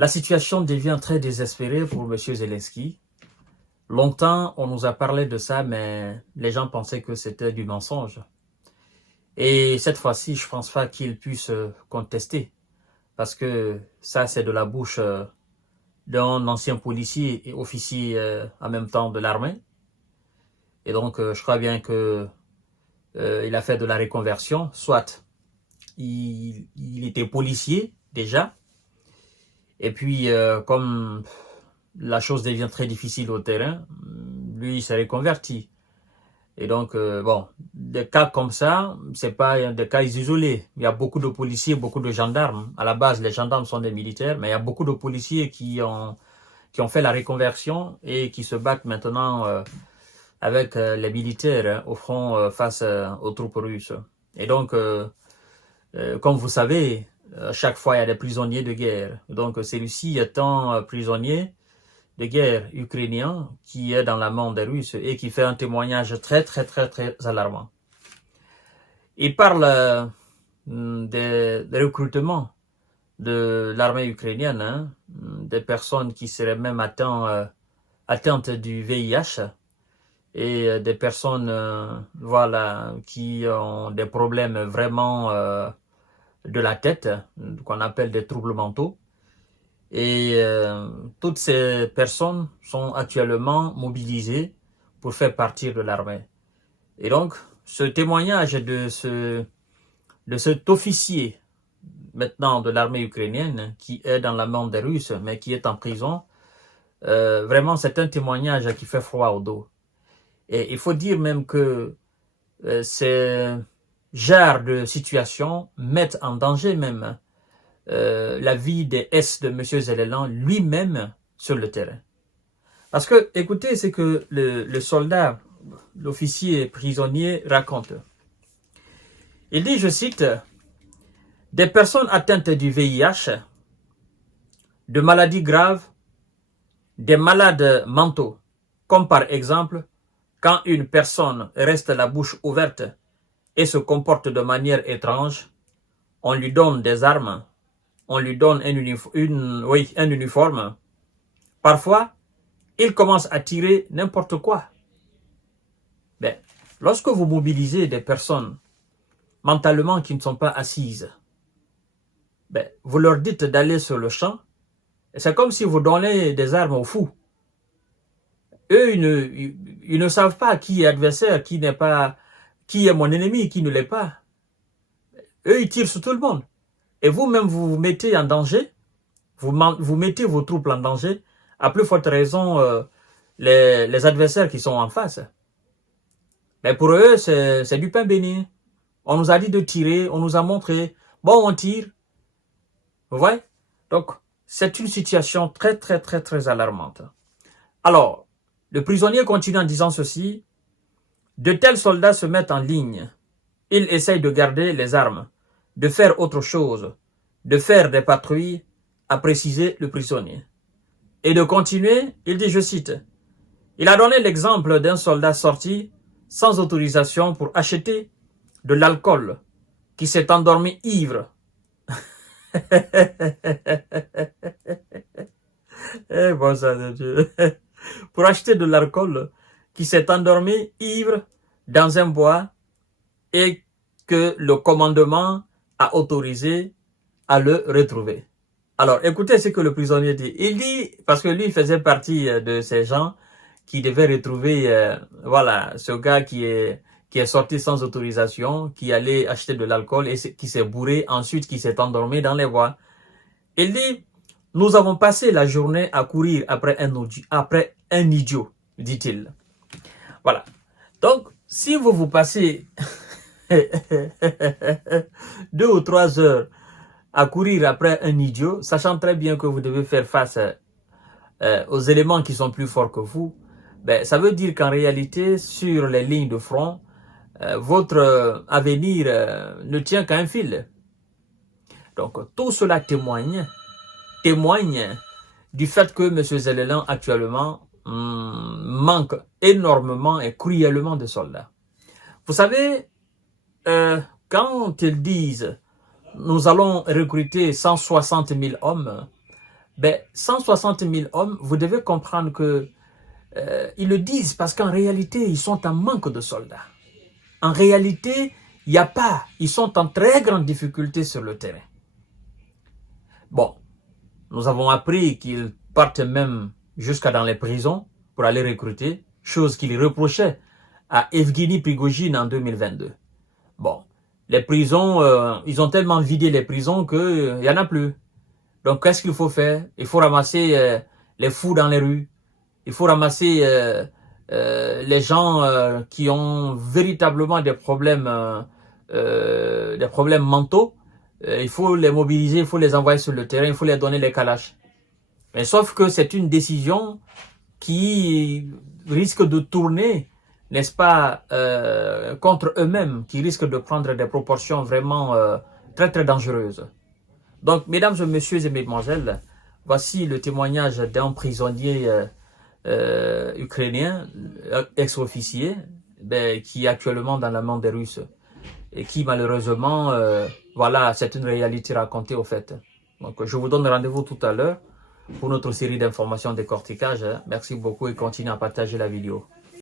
La situation devient très désespérée pour M. Zelensky. Longtemps, on nous a parlé de ça, mais les gens pensaient que c'était du mensonge. Et cette fois-ci, je ne pense pas qu'il puisse contester, parce que ça, c'est de la bouche d'un ancien policier et officier en même temps de l'armée. Et donc, je crois bien que il a fait de la reconversion, soit il était policier déjà, et puis comme la chose devient très difficile au terrain, lui il s'est reconverti. Et donc, bon, des cas comme ça, c'est pas des cas isolés. Il y a beaucoup de policiers, beaucoup de gendarmes. À la base, les gendarmes sont des militaires, mais il y a beaucoup de policiers qui ont fait la reconversion et qui se battent maintenant avec les militaires au front face aux troupes russes. Et donc, comme vous savez, chaque fois il y a des prisonniers de guerre. Donc, celui-ci étant prisonnier de guerre ukrainien qui est dans la main des Russes et qui fait un témoignage très alarmant. Il parle des recrutements de l'armée ukrainienne, hein, des personnes qui seraient même atteintes du VIH et des personnes voilà, qui ont des problèmes vraiment de la tête, qu'on appelle des troubles mentaux. Et toutes ces personnes sont actuellement mobilisées pour faire partie de l'armée. Et donc, ce témoignage de cet officier maintenant de l'armée ukrainienne qui est dans la main des Russes, mais qui est en prison, vraiment c'est un témoignage qui fait froid au dos. Et il faut dire même que ces genres de situations mettent en danger même la vie des S de M. Zelensky lui-même sur le terrain. Parce que, écoutez, c'est que le soldat, l'officier prisonnier raconte. Il dit, je cite, « Des personnes atteintes du VIH, de maladies graves, des malades mentaux, comme par exemple, quand une personne reste la bouche ouverte et se comporte de manière étrange, on lui donne des armes, on lui donne un uniforme. Parfois, il commence à tirer n'importe quoi. » Ben, lorsque vous mobilisez des personnes mentalement qui ne sont pas assises, ben, vous leur dites d'aller sur le champ, et c'est comme si vous donnez des armes aux fous. Eux, ils ne savent pas qui est adversaire, qui est mon ennemi, qui ne l'est pas. Eux, ils tirent sur tout le monde. Et vous-même, vous vous mettez en danger, vous mettez vos troupes en danger, à plus forte raison les adversaires qui sont en face. Mais pour eux, c'est du pain béni. On nous a dit de tirer, on nous a montré, bon, on tire. Vous voyez? Donc, c'est une situation très alarmante. Alors, le prisonnier continue en disant ceci. De tels soldats se mettent en ligne. Ils essayent de garder les armes, de faire autre chose, de faire des patrouilles, a précisé le prisonnier. Et de continuer, il dit, je cite, « Il a donné l'exemple d'un soldat sorti sans autorisation pour acheter de l'alcool, qui s'est endormi ivre. » Eh bon sang de Dieu. Pour acheter de l'alcool, qui s'est endormi ivre dans un bois et que le commandement a autorisé à le retrouver. Alors, écoutez ce que le prisonnier dit. Il dit, parce que lui il faisait partie de ces gens qui devaient retrouver, voilà, ce gars qui est sorti sans autorisation, qui allait acheter de l'alcool et qui s'est bourré, ensuite qui s'est endormi dans les bois. Il dit, nous avons passé la journée à courir après un idiot, dit-il. Voilà. Donc, si vous passez 2 ou 3 heures à courir après un idiot, sachant très bien que vous devez faire face aux éléments qui sont plus forts que vous, ben, ça veut dire qu'en réalité, sur les lignes de front, votre avenir ne tient qu'à un fil. Donc, tout cela témoigne du fait que M. Zelensky actuellement manque énormément et cruellement de soldats. Vous savez, quand ils disent « nous allons recruter 160 000 hommes », Ben, 160 000 hommes, vous devez comprendre que ils le disent parce qu'en réalité, ils sont en manque de soldats. En réalité, il n'y a pas. Ils sont en très grande difficulté sur le terrain. Bon, nous avons appris qu'ils partent même jusqu'à dans les prisons pour aller recruter, chose qu'ils reprochaient à Evgeny Prigojine en 2022. Bon, les prisons, ils ont tellement vidé les prisons qu'il n'y en a plus. Donc, qu'est-ce qu'il faut faire? Il faut ramasser les fous dans les rues. Il faut ramasser les gens qui ont véritablement des problèmes mentaux. Il faut les mobiliser, il faut les envoyer sur le terrain, il faut les donner les kalash. Mais sauf que c'est une décision qui risque de tourner, n'est-ce pas, contre eux-mêmes, qui risque de prendre des proportions vraiment très très dangereuses. Donc, mesdames et messieurs et mesdemoiselles, voici le témoignage d'un prisonnier ukrainien, ex-officier, qui est actuellement dans la main des Russes et qui malheureusement, voilà, c'est une réalité racontée au fait. Donc, je vous donne rendez-vous tout à l'heure pour notre série d'informations décortiquage. Merci beaucoup et continuez à partager la vidéo.